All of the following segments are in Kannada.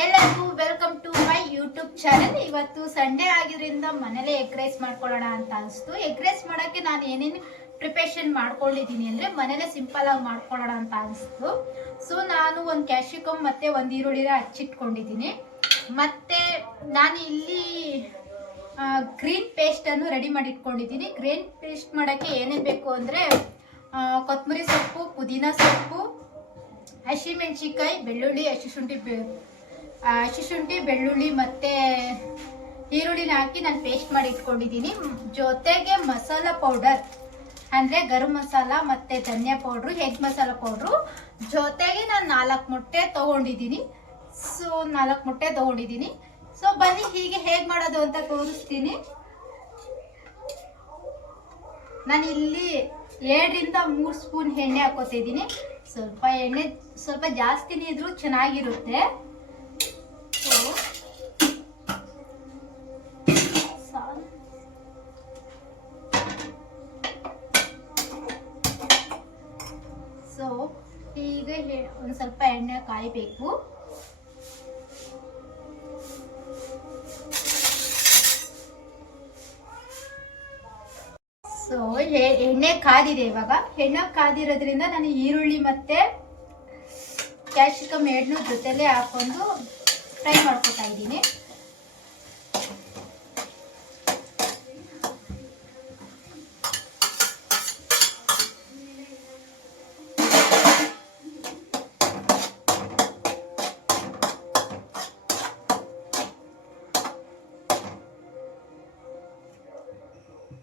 ಎಲ್ಲರಿಗೂ welcome to my YouTube channel. ಇವತ್ತು ಸಂಡೇ ಆಗಿದ್ರಿಂದ ಮನೇಲೆ ಎಗ್ ರೈಸ್ ಮಾಡ್ಕೊಳ್ಳೋಣ ಅಂತ ಅನಿಸ್ತು. ಎಗ್ ರೈಸ್ ಮಾಡೋಕ್ಕೆ ನಾನು ಏನೇನು ಪ್ರಿಪರೇಷನ್ ಮಾಡ್ಕೊಂಡಿದ್ದೀನಿ ಅಂದರೆ ಮನೇಲೆ ಸಿಂಪಲ್ ಆಗಿ ಮಾಡ್ಕೊಳ್ಳೋಣ ಅಂತ ಅನಿಸ್ತು. ಸೊ ನಾನು ಒಂದು ಕ್ಯಾಪ್ಸಿಕಮ್ ಮತ್ತು ಒಂದು ಈರುಳ್ಳಿನ ಹಚ್ಚಿಟ್ಕೊಂಡಿದ್ದೀನಿ. ಮತ್ತು ನಾನು ಇಲ್ಲಿ ಗ್ರೀನ್ ಪೇಸ್ಟನ್ನು ರೆಡಿ ಮಾಡಿ ಇಟ್ಕೊಂಡಿದ್ದೀನಿ. ಗ್ರೀನ್ ಪೇಸ್ಟ್ ಮಾಡೋಕ್ಕೆ ಏನೇನು ಬೇಕು ಅಂದರೆ ಕೊತ್ತಂಬರಿ ಸೊಪ್ಪು, ಪುದೀನ ಸೊಪ್ಪು, ಹಸಿಮೆಣಸಿಕಾಯಿ, ಬೆಳ್ಳುಳ್ಳಿ, ಹಸಿಶುಂಠಿ, ಬೆಳ್ಳುಳ್ಳಿ ಮತ್ತು ಈರುಳ್ಳಿನ ಹಾಕಿ ನಾನು ಪೇಸ್ಟ್ ಮಾಡಿ ಇಟ್ಕೊಂಡಿದ್ದೀನಿ. ಜೊತೆಗೆ ಮಸಾಲ ಪೌಡರ್ ಅಂದರೆ ಗರಂ ಮಸಾಲ ಮತ್ತು ಧನಿಯಾ ಪೌಡ್ರು, ಎಗ್ ಮಸಾಲ ಪೌಡ್ರು, ಜೊತೆಗೆ ನಾನು 4 ಮೊಟ್ಟೆ ತೊಗೊಂಡಿದ್ದೀನಿ. ಸೊ ಬನ್ನಿ ಹೀಗೆ ಹೇಗೆ ಮಾಡೋದು ಅಂತ ತೋರಿಸ್ತೀನಿ. ನಾನು ಇಲ್ಲಿ 2 ರಿಂದ 3 ಸ್ಪೂನ್ ಎಣ್ಣೆ ಹಾಕೋತಿದ್ದೀನಿ. ಎಣ್ಣೆ ಸ್ವಲ್ಪ ಜಾಸ್ತಿನೇ ಇದ್ರೂ ಚೆನ್ನಾಗಿರುತ್ತೆ. ಸೊ ಈಗ ಒಂದು ಸ್ವಲ್ಪ ಎಣ್ಣೆ ಕಾಯಬೇಕು. ಸೊ ಎಣ್ಣೆ ಕಾದಿದೆ. ಇವಾಗ ಎಣ್ಣೆ ಕಾದಿರೋದ್ರಿಂದ ನಾನು ಈರುಳ್ಳಿ ಮತ್ತು ಕ್ಯಾಪ್ಸಿಕಮ್ ಎರಡನ್ನೂ ಜೊತೆಲೇ ಹಾಕೊಂಡು ಫ್ರೈ ಮಾಡ್ಕೊತಾ ಇದ್ದೀನಿ.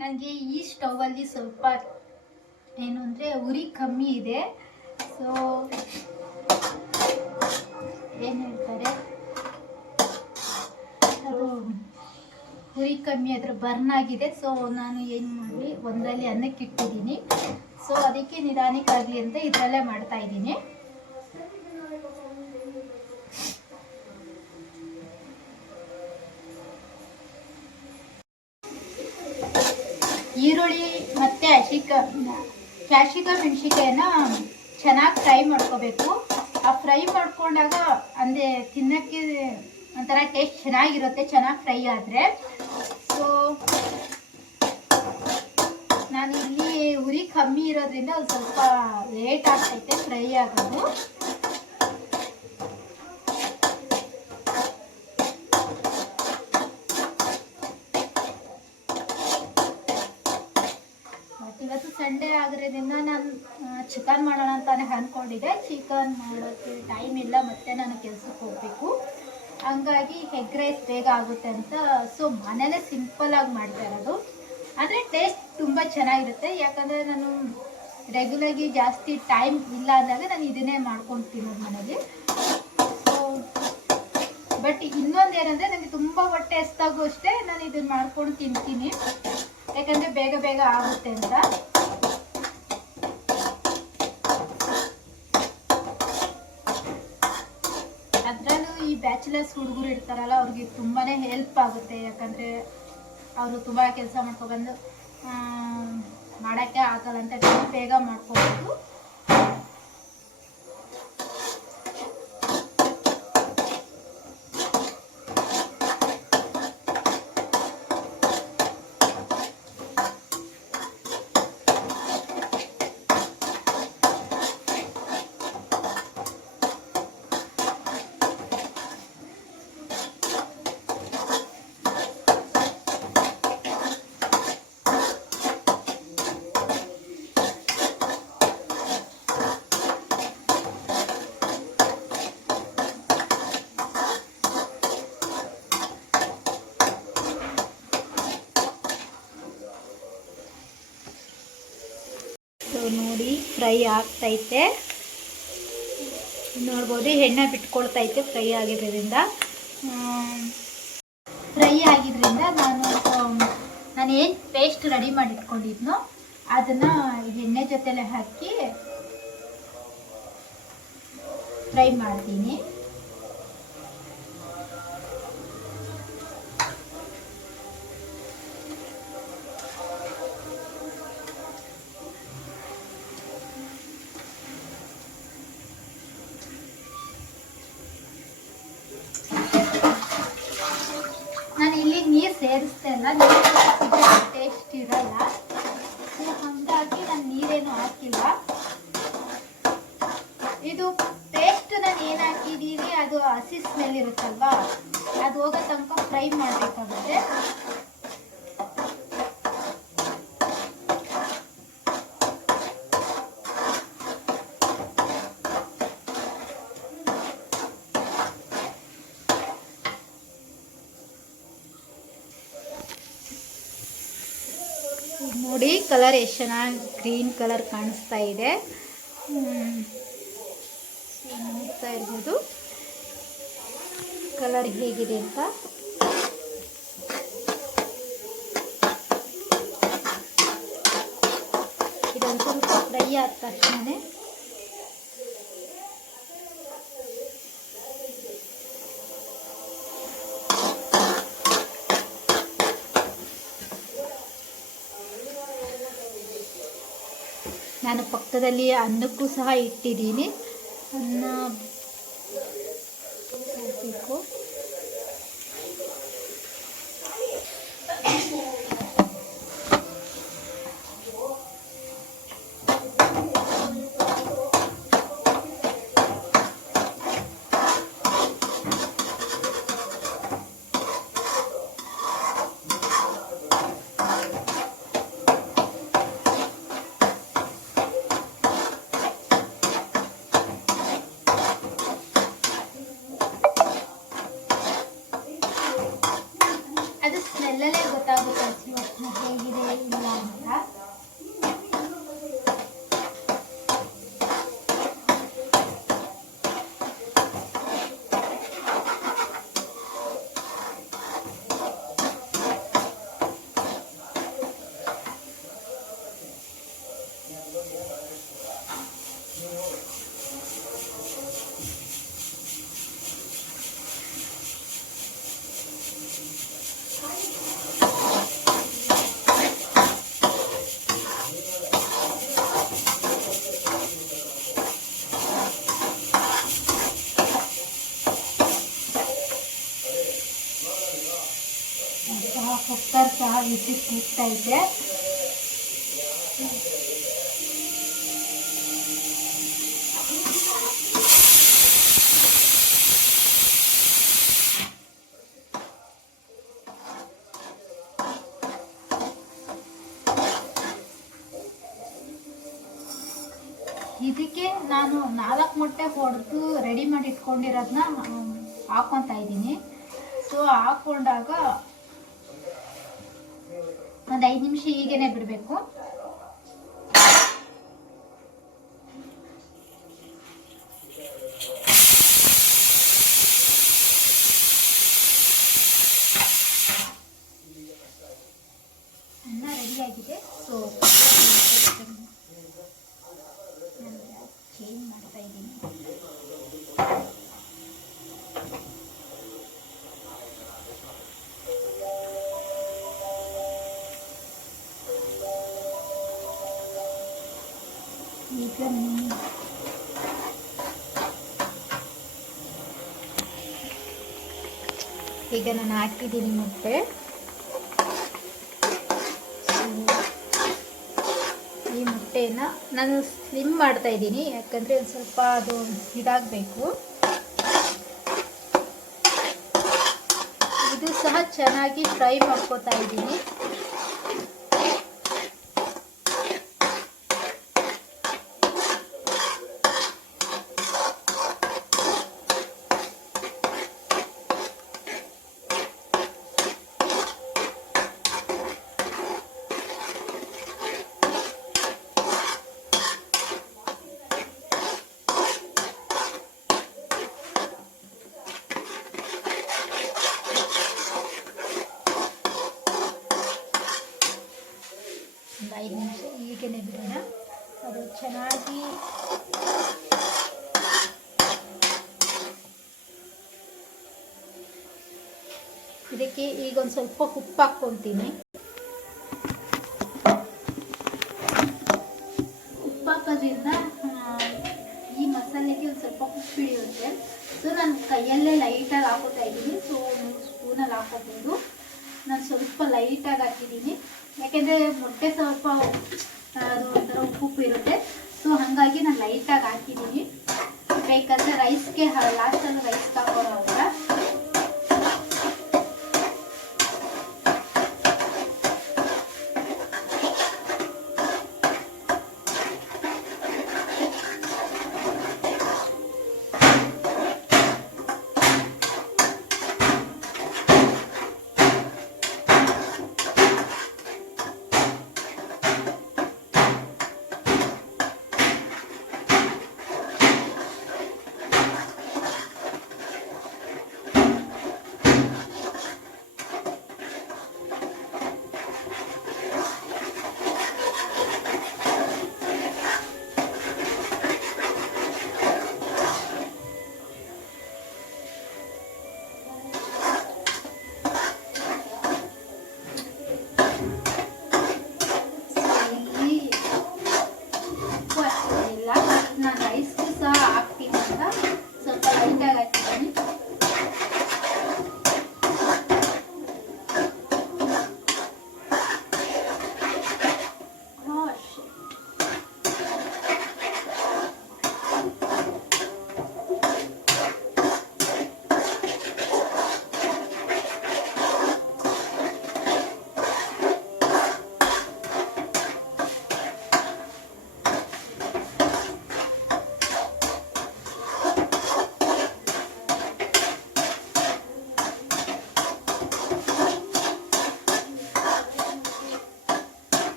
ನನಗೆ ಈ ಸ್ಟೌವಲ್ಲಿ ಸ್ವಲ್ಪ ಏನು ಅಂದರೆ ಉರಿ ಕಮ್ಮಿ ಇದೆ. ಸೊ ಏನು ಹೇಳ್ತಾರೆ, ಅದು ಉರಿ ಕಮ್ಮಿ ಅದ್ರ ಬರ್ನ್ ಆಗಿದೆ. ಸೊ ನಾನು ಏನು ಮಾಡಿ ಒಂದರಲ್ಲಿ ಅನ್ನಕ್ಕೆ ಇಟ್ಟಿದ್ದೀನಿ. ಸೊ ಅದಕ್ಕೆ ನಿಧಾನಕ್ಕಾಗಲಿ ಅಂತ ಇದರಲ್ಲೇ ಮಾಡ್ತಾ ಇದ್ದೀನಿ. ಈರುಳ್ಳಿ ಮತ್ತು ಕ್ಯಾಪ್ಸಿಕಮ್ ಮೆಣಸಿಕಾಯನ್ನ ಚೆನ್ನಾಗಿ ಫ್ರೈ ಮಾಡ್ಕೋಬೇಕು. ಆ ಫ್ರೈ ಮಾಡ್ಕೊಂಡಾಗ ಅಂದರೆ ತಿನ್ನೋಕ್ಕೆ ಒಂಥರ ಟೇಸ್ಟ್ ಚೆನ್ನಾಗಿರುತ್ತೆ, ಚೆನ್ನಾಗಿ ಫ್ರೈ ಆದರೆ. ಸೊ ನಾನು ಇಲ್ಲಿ ಉರಿ ಕಮ್ಮಿ ಇರೋದ್ರಿಂದ ಒಂದು ಸ್ವಲ್ಪ ಲೇಟ್ ಆಗ್ತೈತೆ ಫ್ರೈ ಆಗೋದು. ಇವತ್ತು ಸಂಡೇ ಆಗಿರೋದ್ರಿಂದ ನಾನು ಚಿಕನ್ ಮಾಡೋಣ ಅಂತಾನೆ ಅಂದ್ಕೊಂಡಿದ್ದೆ. ಚಿಕನ್ ಮಾಡೋಕ್ಕೆ ಟೈಮ್ ಇಲ್ಲ, ಮತ್ತು ನಾನು ಕೆಲಸಕ್ಕೆ ಹೋಗಬೇಕು. ಹಂಗಾಗಿ ಎಗ್ ರೈಸ್ ಬೇಗ ಆಗುತ್ತೆ ಅಂತ ಸೊ ಮನೇಲೇ ಸಿಂಪಲ್ಲಾಗಿ ಮಾಡ್ತಾ ಇರೋದು. ಆದರೆ ಟೇಸ್ಟ್ ತುಂಬ ಚೆನ್ನಾಗಿರುತ್ತೆ. ಯಾಕಂದರೆ ನಾನು ರೆಗ್ಯುಲರ್ಗಿ ಜಾಸ್ತಿ ಟೈಮ್ ಇಲ್ಲ ಅಂದಾಗ ನಾನು ಇದನ್ನೇ ಮಾಡ್ಕೊಂಡು ತಿನ್ನೋದು ಮನೇಲಿ. ಸೊ ಬಟ್ ಇನ್ನೊಂದು ಏನಂದರೆ ನನಗೆ ತುಂಬ ಹೊಟ್ಟೆ ಹಸ್ದಾಗೂ ಅಷ್ಟೇ ನಾನು ಇದನ್ನು ಮಾಡ್ಕೊಂಡು ತಿಂತೀನಿ, ಯಾಕಂದರೆ ಬೇಗ ಬೇಗ ಆಗುತ್ತೆ ಅಂತ. ಅದರಲ್ಲೂ ಈ ಬ್ಯಾಚುಲರ್ಸ್ ಹುಡುಗರು ಇರ್ತಾರಲ್ಲ, ಅವ್ರಿಗೆ ತುಂಬಾ ಹೆಲ್ಪ್ ಆಗುತ್ತೆ. ಯಾಕಂದರೆ ಅವರು ತುಂಬ ಕೆಲಸ ಮಾಡ್ಕೊಬಂದು ಮಾಡೋಕ್ಕೆ ಆಗಲ್ಲ ಅಂತ ಬೇಗ ಮಾಡ್ಕೋಬೋದು. ನೋಡಿ ಫ್ರೈ ಆಗ್ತೈತೆ, ನೋಡ್ಬೋದು ಎಣ್ಣೆ ಬಿಟ್ಕೊಳ್ತೈತೆ ಫ್ರೈ ಆಗಿರೋದ್ರಿಂದ. ನಾನು ಏನು ಪೇಸ್ಟ್ ರೆಡಿ ಮಾಡಿ ಇಟ್ಕೊಂಡಿದ್ನೋ ಅದನ್ನು ಎಣ್ಣೆ ಜೊತೆಲೆ ಹಾಕಿ ಫ್ರೈ ಮಾಡ್ತೀನಿ. ನಾನು ಇಲ್ಲಿ ನೀರು ಸೇರಿಸ್ತಾ ಇಲ್ಲ, ನೀರು ಟೇಸ್ಟ್ ಇರಲ್ಲ. ಸೊ ಹಾಗಾಗಿ ನಾನು ನೀರೇನು ಹಾಕಿಲ್ಲ. ಇದು ಪೇಸ್ಟ್ ನಾನು ಏನು ಹಾಕಿದ್ದೀನಿ ಅದು ಹಸಿ ಸ್ಮೆಲ್ ಇರುತ್ತಲ್ವಾ, ಅದು ಹೋಗೋ ತನಕ ಫ್ರೈ ಮಾಡಬೇಕಾಗುತ್ತೆ. ನೋಡಿ ಕಲರ್ ಎಷ್ಟು ಚೆನ್ನಾಗಿ ಗ್ರೀನ್ ಕಲರ್ ಕಾಣಿಸ್ತಾ ಇದೆ. ನೋಡ್ತಾ ಇರ್ಬೋದು ಕಲರ್ ಹೇಗಿದೆ ಅಂತ. ಇದೊಂದು ಸ್ವಲ್ಪ ಫ್ರೈ ಆದ ತಕ್ಷಣ ನಾನು ಪಕ್ಕದಲ್ಲಿ ಅನ್ನಕ್ಕೂ ಸಹ ಇಟ್ಟಿದ್ದೀನಿ. ಅನ್ನ ಹಾಕಬೇಕು. ಸ್ಮೆಲ್ಲಲ್ಲೇ ಗೊತ್ತಾಗುತ್ತೆ ಹೇಗಿದೆ ಇಲ್ಲ ಅಂತ. ಕುಕ್ಕರ್ ಸಹ ಬಿಸಿ ಕೂಗ್ತಾ ಇದೆ. ಇದಕ್ಕೆ ನಾನು 4 ಮೊಟ್ಟೆ ಹೊಡೆದು ರೆಡಿ ಮಾಡಿ ಇಟ್ಕೊಂಡಿರೋದನ್ನ ಹಾಕೊತಾ ಇದ್ದೀನಿ. ಸೊ ಹಾಕೊಂಡಾಗ ಒಂದು 5 ನಿಮಿಷ ಹೀಗೇನೆ ಬಿಡಬೇಕು. ಅನ್ನ ರೆಡಿಯಾಗಿದೆ. ಸೊ ಚೇಂಜ್ ಮಾಡ್ತಾ ಇದ್ದೀನಿ. ಈಗ ನಾನು ಹಾಕಿದ್ದೀನಿ ಮೊಟ್ಟೆ. ಈ ಮೊಟ್ಟೆನ ನಾನು ಸ್ಲಿಮ್ ಮಾಡ್ತಾ ಇದ್ದೀನಿ, ಯಾಕಂದರೆ ಒಂದು ಸ್ವಲ್ಪ ಅದು ಇದಾಗಬೇಕು. ಇದು ಸಹ ಚೆನ್ನಾಗಿ ಫ್ರೈ ಮಾಡ್ಕೋತಾ ಇದ್ದೀನಿ. ಒಂದು 5 ನಿಮಿಷ ಹೀಗೇನೆ ಬಿಡೋಣ. ಅದು ಚೆನ್ನಾಗಿ ಇದಕ್ಕೆ ಈಗ ಒಂದು ಸ್ವಲ್ಪ ಉಪ್ಪು ಹಾಕ್ಕೊತೀನಿ. ಉಪ್ಪು ಹಾಕೋದ್ರಿಂದ ಈ ಮಸಾಲೆಗೆ ಒಂದು ಸ್ವಲ್ಪ ಉಪ್ಪು ಹಿಡಿಯುತ್ತೆ. ಸೊ ನಾನು ಕೈಯಲ್ಲೇ ಲೈಟಾಗಿ ಹಾಕೋತಾ ಇದ್ದೀನಿ. ಸೊ 1 ಸ್ಪೂನಲ್ಲಿ ಹಾಕೋಬೋದು. ನಾನು ಸ್ವಲ್ಪ ಲೈಟಾಗಿ ಹಾಕಿದ್ದೀನಿ, ಯಾಕೆಂದರೆ ಮೊಟ್ಟೆ ಸ್ವಲ್ಪ ಅದು ಒಂಥರ ಉಪ್ಪು ಇರುತ್ತೆ. ಸೊ ಹಾಗಾಗಿ ನಾನು ಲೈಟಾಗಿ ಹಾಕಿದ್ದೀನಿ. ಬೇಕಾದರೆ ರೈಸ್ಗೆ ಲಾಸ್ಟಲ್ಲಿ ರೈಸ್ಗೆ ಹಾಕೋರು ಅವರ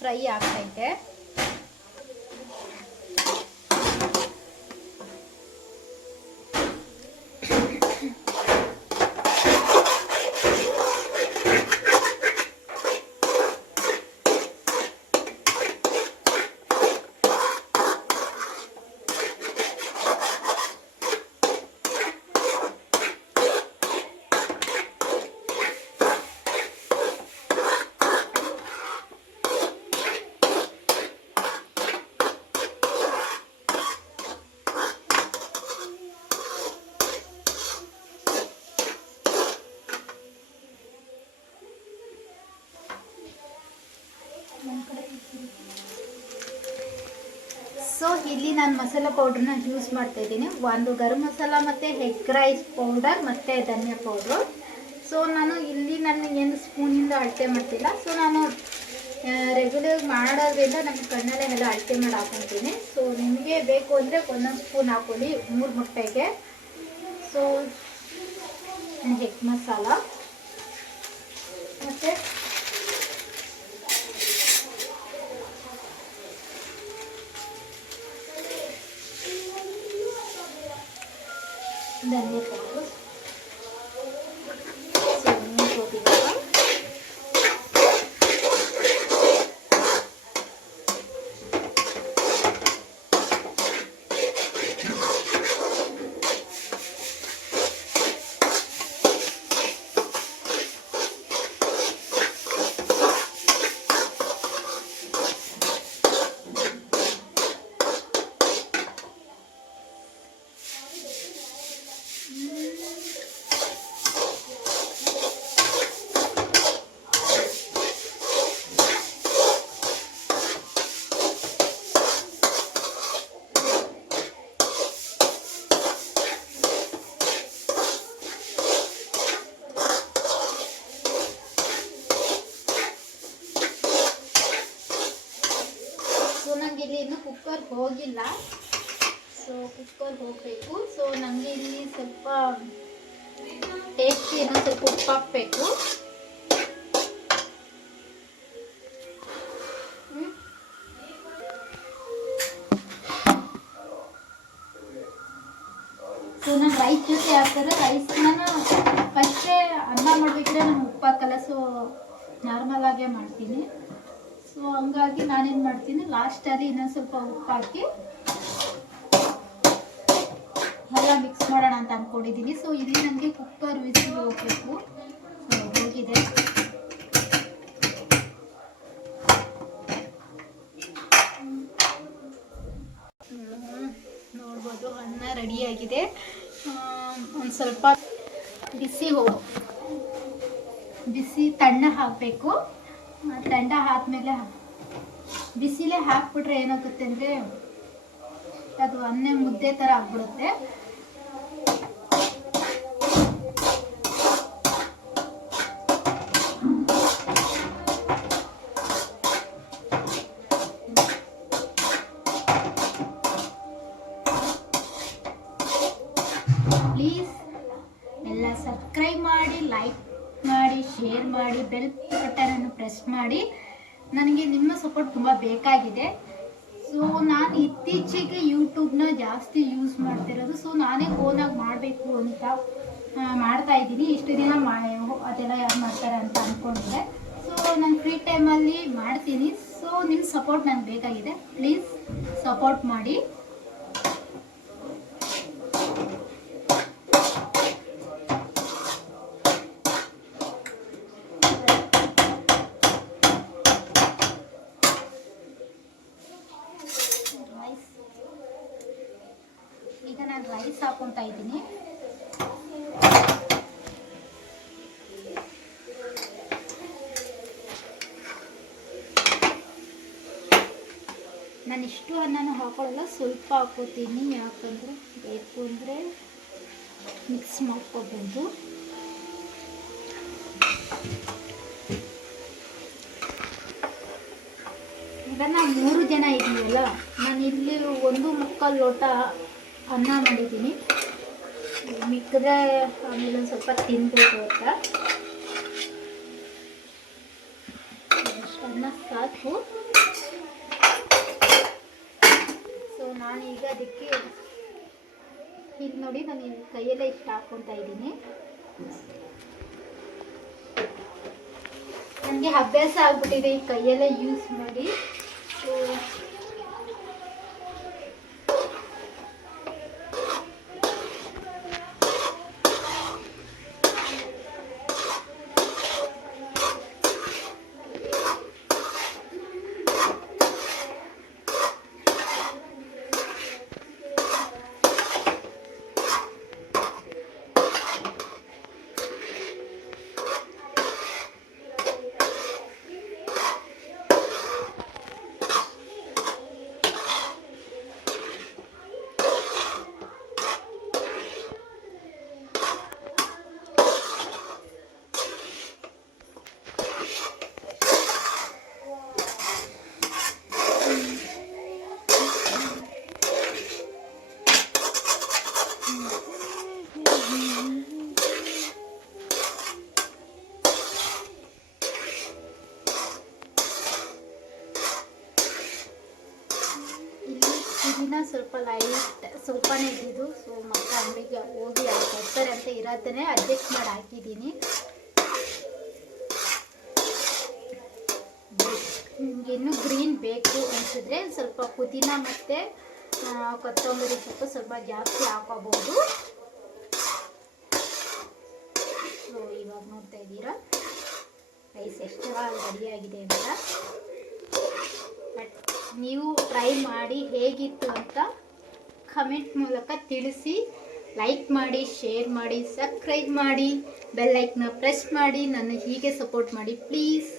ಫ್ರೈ ಆಗ್ತೈತೆ. ಸೊ ಇಲ್ಲಿ ನಾನು ಮಸಾಲ ಪೌಡ್ರನ್ನ ಯೂಸ್ ಮಾಡ್ತಾ ಇದ್ದೀನಿ. ಒಂದು ಗರಂ ಮಸಾಲ ಮತ್ತು ಎಗ್ ರೈಸ್ ಪೌಡರ್ ಮತ್ತು ಧನಿಯಾ ಪೌಡ್ರು. ಸೊ ನಾನು ಇಲ್ಲಿ ನನ್ನ ಏನು ಸ್ಪೂನಿಂದ ಅಳತೆ ಮಾಡ್ತಿಲ್ಲ. ಸೊ ನಾನು ರೆಗ್ಯುಲರ್ ಮಾಡೋದ್ರಿಂದ ನನ್ನ ಕಣ್ಣಲ್ಲೇ ಎಲ್ಲ ಅಳತೆ ಮಾಡಿ ಹಾಕೊತೀನಿ. ಸೊ ನಿಮಗೆ ಬೇಕು ಅಂದರೆ ಒಂದೊಂದು ಸ್ಪೂನ್ ಹಾಕೊಳ್ಳಿ 3 ಮೊಟ್ಟೆಗೆ. ಸೊ ಎಗ್ ಮಸಾಲ ಮತ್ತು ಧನಿಯಾ ಪೌಡರ್, ಕುಕ್ಕರ್ ಹೋಗಿಲ್ಲ. ಸೊ ಕುಕ್ಕರ್ ಹೋಗಬೇಕು. ಸೊ ನನಗೆ ಇಲ್ಲಿ ಸ್ವಲ್ಪ ಟೇಸ್ಟಿ ಏನೋ ಸ್ವಲ್ಪ ಉಪ್ಪು ಹಾಕಬೇಕು. ಸೊ ನಾನು ರೈಸ್ ಜೊತೆ ಹಾಕ್ತಾರೆ. ರೈಸ್ ನಾನು ಫಸ್ಟೇ ಅನ್ನ ಮಾಡಬೇಕಿದ್ರೆ ನಾನು ಉಪ್ಪು ಹಾಕಲ್ಲ. ಸೊ ನಾರ್ಮಲ್ ಆಗೇ ಮಾಡ್ತೀನಿ. ಸೊ ಹಂಗಾಗಿ ನಾನೇನು ಮಾಡ್ತೀನಿ, ಲಾಸ್ಟಲ್ಲಿ ಇನ್ನೊಂದು ಸ್ವಲ್ಪ ಉಪ್ಪು ಹಾಕಿ ಎಲ್ಲ ಮಿಕ್ಸ್ ಮಾಡೋಣ ಅಂತ ಅಂದ್ಕೊಂಡಿದ್ದೀನಿ. ಸೊ ಇಲ್ಲಿ ನನಗೆ ಕುಕ್ಕರ್ ವಿಸಿಲ್ ಹೋಗಬೇಕು. ಸೊ ಹೋಗಿದೆ. ನೋಡ್ಬೋದು ಅನ್ನ ರೆಡಿಯಾಗಿದೆ. ಒಂದು ಸ್ವಲ್ಪ ಬಿಸಿ ತಣ್ಣ ಹಾಕಬೇಕು. ತಣ್ಣ ಆದಮೇಲೆ ಬಿಸಿಲೇ ಹಾಕ್ಬಿಟ್ರೆ ಏನಾಗುತ್ತೆ ಅಂದರೆ ಅದು ಅನ್ನ ಮುದ್ದೆ ಥರ ಆಗ್ಬಿಡುತ್ತೆ. ಪ್ಲೀಸ್ ಎಲ್ಲ ಸಬ್ಸ್ಕ್ರೈಬ್ ಮಾಡಿ, ಲೈಕ್ ಮಾಡಿ, ಶೇರ್ ಮಾಡಿ, ಬೆಲ್ ಬಟನನ್ನು ಪ್ರೆಸ್ ಮಾಡಿ. ನನಗೆ ನಿಮ್ಮ ಸಪೋರ್ಟ್ ತುಂಬ ಬೇಕಾಗಿದೆ. ಸೊ ನಾನು ಇತ್ತೀಚೆಗೆ ಯೂಟ್ಯೂಬ್ನ ಜಾಸ್ತಿ ಯೂಸ್ ಮಾಡ್ತಿರೋದು. ಸೊ ನಾನೇ ಓನಾಗಿ ಮಾಡಬೇಕು ಅಂತ ಮಾಡ್ತಾ ಇದ್ದೀನಿ. ಇಷ್ಟು ದಿನ ಅದೆಲ್ಲ ಯಾರು ಮಾಡ್ತಾರೆ ಅಂತ ಅಂದ್ಕೊಂಡಿದ್ದೆ. ಸೊ ನಾನು ಫ್ರೀ ಟೈಮಲ್ಲಿ ಮಾಡ್ತೀನಿ. ಸೊ ನಿಮ್ಮ ಸಪೋರ್ಟ್ ನನಗೆ ಬೇಕಾಗಿದೆ. ಪ್ಲೀಸ್ ಸಪೋರ್ಟ್ ಮಾಡಿ. ಈಗ ನಾನು ರೈಸ್ ಹಾಕೊತಾ ಇದ್ದೀನಿ. ನಾನು ಇಷ್ಟು ಅನ್ನನೂ ಹಾಕೊಳ್ಳಲ್ಲ, ಸ್ವಲ್ಪ ಹಾಕೋತೀನಿ. ಯಾಕಂದರೆ ಬೇಕು ಅಂದರೆ ಮಿಕ್ಸ್ ಮಾಡ್ಕೋಬೋದು. ಈಗ ನಾನು 3 ಜನ ಇದ್ದೀವಲ್ಲ, ನಾನು ಇಲ್ಲಿ 1.25 ಲೋಟ ಅನ್ನ ಮಾಡಿದ್ದೀನಿ. ಮಿಕ್ಕಿದ್ರೆ ಆಮೇಲೆ ಒಂದು ಸ್ವಲ್ಪ ತಿನ್ಬೋದು ಅಂತ. ಅನ್ನ ಸಾಕು. ಸೊ ನಾನೀಗ ಅದಕ್ಕೆ ಇದು ನೋಡಿ, ನಾನು ಕೈಯಲ್ಲೇ ಇಷ್ಟು ಹಾಕ್ಕೊತಾ ಇದ್ದೀನಿ. ನನಗೆ ಅಭ್ಯಾಸ ಆಗ್ಬಿಟ್ಟಿದೆ ಈ ಕೈಯಲ್ಲೇ ಯೂಸ್ ಮಾಡಿ. ಸೊ ದಿನ ಸ್ವಲ್ಪನೇ ಇದ್ದಿದ್ದು. ಸೊ ಮತ್ತೆ ಅಂಗಡಿಗೆ ಹೋಗಿ ಅಲ್ಲಿ ಕೊಡ್ತಾರೆ ಅಂತ ಇರೋದನ್ನೇ ಅಡ್ಜಸ್ಟ್ ಮಾಡಿ ಹಾಕಿದ್ದೀನಿ. ನಿಮ್ಗೆ ಇನ್ನೂ ಗ್ರೀನ್ ಬೇಕು ಅನಿಸಿದ್ರೆ ಸ್ವಲ್ಪ ಪುದೀನ ಮತ್ತು ಕೊತ್ತಂಬರಿ ಸ್ವಲ್ಪ ಜಾಸ್ತಿ ಹಾಕೋಬೋದು. ಸೊ ಇವಾಗ ನೋಡ್ತಾ ಇದ್ದೀರಾ ರೈಸ್ ಎಷ್ಟು ರೆಡಿಯಾಗಿದೆ ಅಂತ. ಬಟ್ ನೀವು ಟ್ರೈ ಮಾಡಿ ಹೇಗಿತ್ತು ಅಂತ ಕಮೆಂಟ್ ಮೂಲಕ ತಿಳಿಸಿ. ಲೈಕ್ ಮಾಡಿ, ಶೇರ್ ಮಾಡಿ, ಸಬ್ಸ್ಕ್ರೈಬ್ ಮಾಡಿ, ಬೆಲ್ ಐಕನ್ನ ಪ್ರೆಸ್ ಮಾಡಿ, ನನ್ನ ಹೀಗೆ ಸಪೋರ್ಟ್ ಮಾಡಿ ಪ್ಲೀಸ್.